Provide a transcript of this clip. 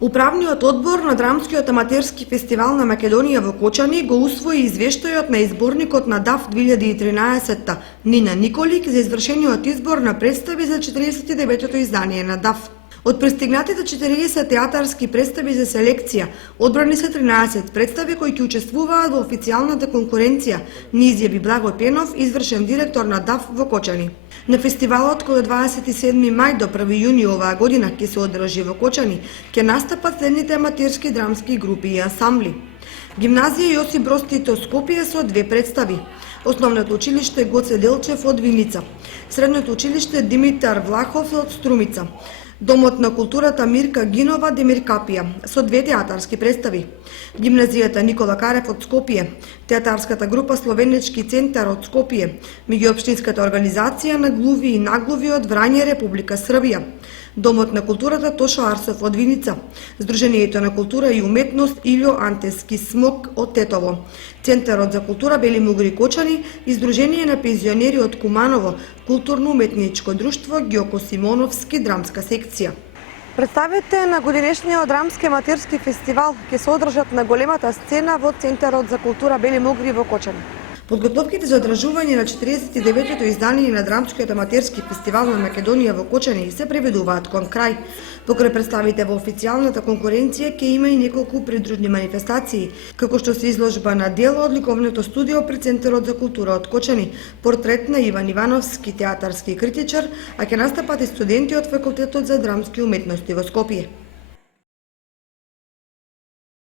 Управниот одбор на Драмскиот аматерски фестивал на Македонија во Кочани го усвои извештајот на изборникот на ДАФ 2013 Нина Николик за извршениот избор на представи за 49-то издание на ДАФ. Од пристигнатите 40 театарски представи за селекција, одбрани се 13 представи кои ќе учествуваат во официјалната конкуренција, ни изјави Благо Пенов, извршен директор на ДАФ во Кочани. На фестивалот кој од 27 мај до 1 јуни оваа година ќе се одржи во Кочани, ќе настапат следните аматерски драмски групи и ансамбли. Гимназија Јосип Броз Тито Скопје со 2 представи. Основното училиште Гоце Делчев од Виница. Средното училиште Димитар Влахов од Струмица. Домот на културата Мирка Гинова Демиркапија со 2 театарски представи. Гимназијата Никола Карев од Скопје, театарската група Словенечки центар од Скопје, меѓуопштинската организација на глуви и наглуви од Врање, Република Србија. Домот на културата Тошо Арсов од Виница, Сдруженијето на култура и уметност Илјо Антески Смок од Тетово, Центарот за култура Бели Мугри Кочани и Сдружение на пензионери од Куманово, Културно-уметничко друштво Ѓоко Симоновски драмска секција. Представите на годинешниот драмски аматерски фестивал ќе се одржат на големата сцена во Центарот за култура Бели Мугри во Кочани. Подготовките за одржување на 49-то издание на Драмскиот аматерски фестивал на Македонија во Кочани се приведуваат кон крај. Покрај представите во официјалната конкуренција ќе има и неколку придружни манифестации, како што се изложба на дело од ликовното студио при Центарот за култура од Кочани, портрет на Иван Ивановски, театарски критичар, а ќе настапат и студенти од Факултетот за драмски уметности во Скопје.